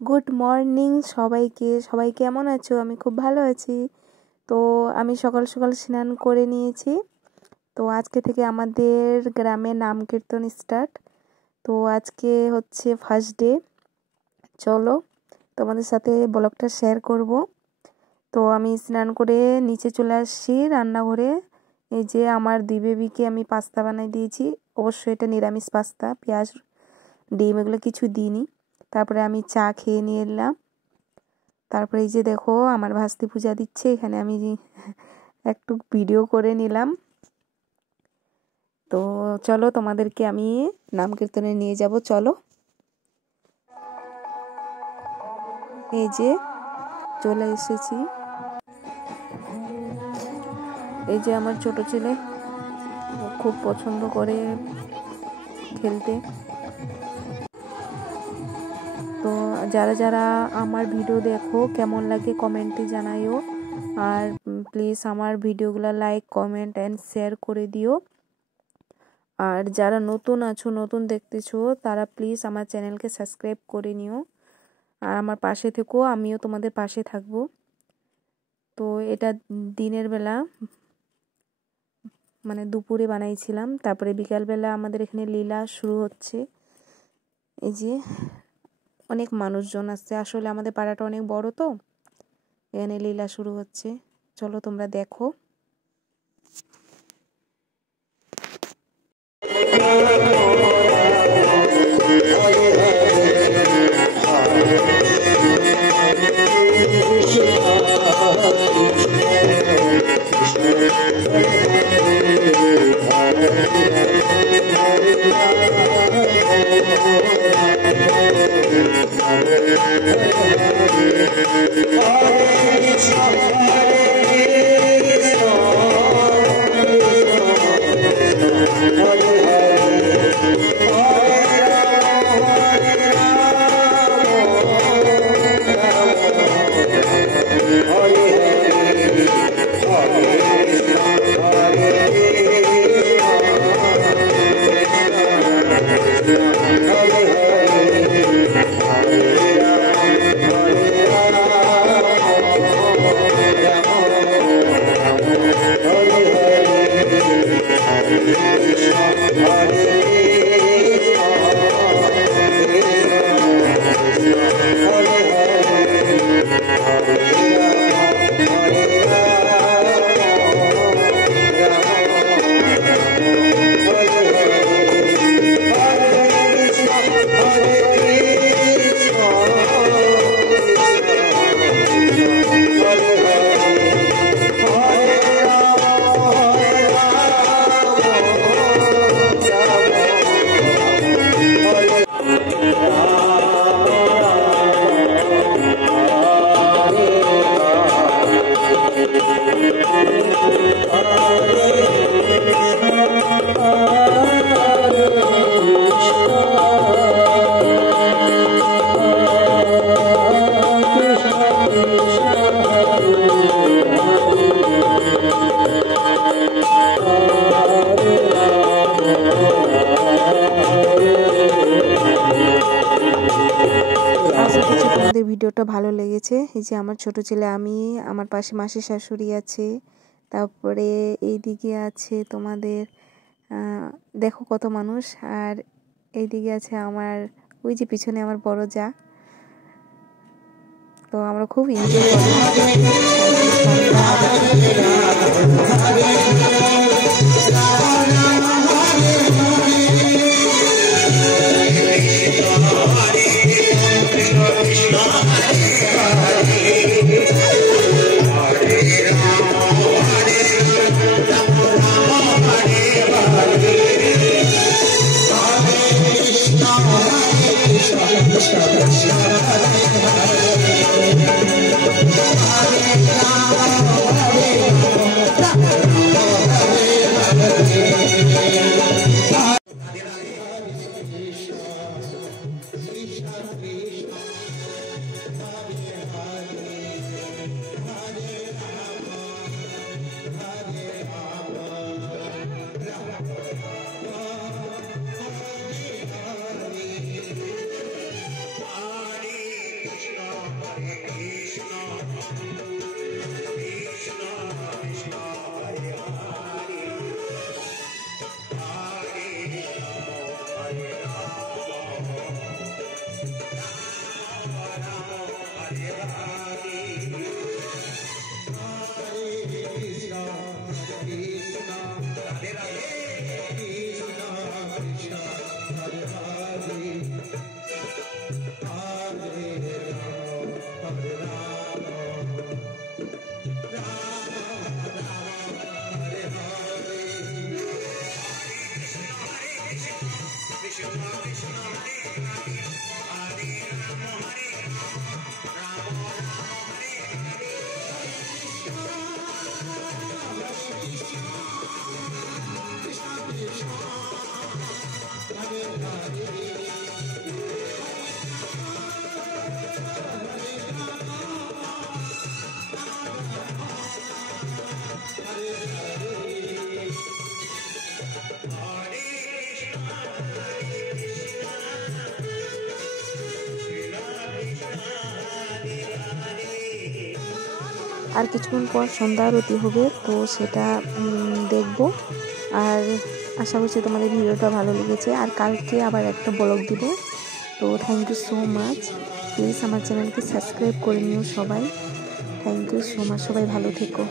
Good morning সবাইকে। সবাই কেমন আছো? আমি খুব ভালো আছি। তো আমি সকাল সকাল স্নান করে নিয়েছি। তো আজকে থেকে আমাদের গ্রামে নাম কীর্তন স্টার্ট। তো আজকে হচ্ছে ফার্স্ট ডে। চলো তোমাদের সাথে ব্লগটা শেয়ার করব। তো আমি স্নান করে নিচে চলে আসছি রান্নাঘরে। এই যে আমার দুই বেবিকে আমি পাস্তা বানাই দিয়েছি। অবশ্যই এটা নিরামিষ পাস্তা, পেঁয়াজ ডিম এগুলো কিছু দিইনি। তারপরে আমি চা খেয়ে নিয়ে এলাম। তারপরে এই যে দেখো আমার ভাস্তি পূজা দিচ্ছে, এখানে আমি একটু ভিডিও করে নিলাম। তো চলো তোমাদেরকে আমি নাম কীর্তনে নিয়ে যাব। চলো, এই যে চলে এসেছি। এই যে আমার ছোট ছেলে খুব পছন্দ করে খেলতে। তো যারা যারা আমার ভিডিও দেখো কেমন লাগে কমেন্টে জানাইও। আর প্লিজ আমার ভিডিওগুলো লাইক, কমেন্ট অ্যান্ড শেয়ার করে দিও। আর যারা নতুন আছো, নতুন দেখতেছো, তারা প্লিজ আমার চ্যানেলকে সাবস্ক্রাইব করে নিও। আর আমার পাশে থেকো, আমিও তোমাদের পাশে থাকবো। তো এটা দিনের বেলা মানে দুপুরে বানাইছিলাম। তারপরে বিকালবেলা আমাদের এখানে লীলা শুরু হচ্ছে। এই যে অনেক মানুষজন আসছে, আসলে আমাদের পাড়াটা অনেক বড়, তো এখানে লীলা শুরু হচ্ছে। চলো তোমরা দেখো। ভিডিওটা ভালো লেগেছে। এই যে আমার ছোট ছেলে, আমি, আমার পাশে মাসি শাশুড়ি আছে, তারপরে এইদিকে আছে তোমাদের দেখো কত মানুষ, আর এইদিকে আছে আমার ওই যে পিছনে আমার বড় যা। তো আমরা খুব এনজয় আর কিছুক্ষণ পর সন্ধ্যা আরতি হবে, তো সেটা দেখব। আর আশা করছি তোমাদের ভিডিওটা ভালো লেগেছে। আর কালকে আবার একটা ব্লগ দিব। তো thank you so much. Please আমার চ্যানেলকে সাবস্ক্রাইব করে নিও সবাই। Thank you so much. সবাই ভালো থেকো।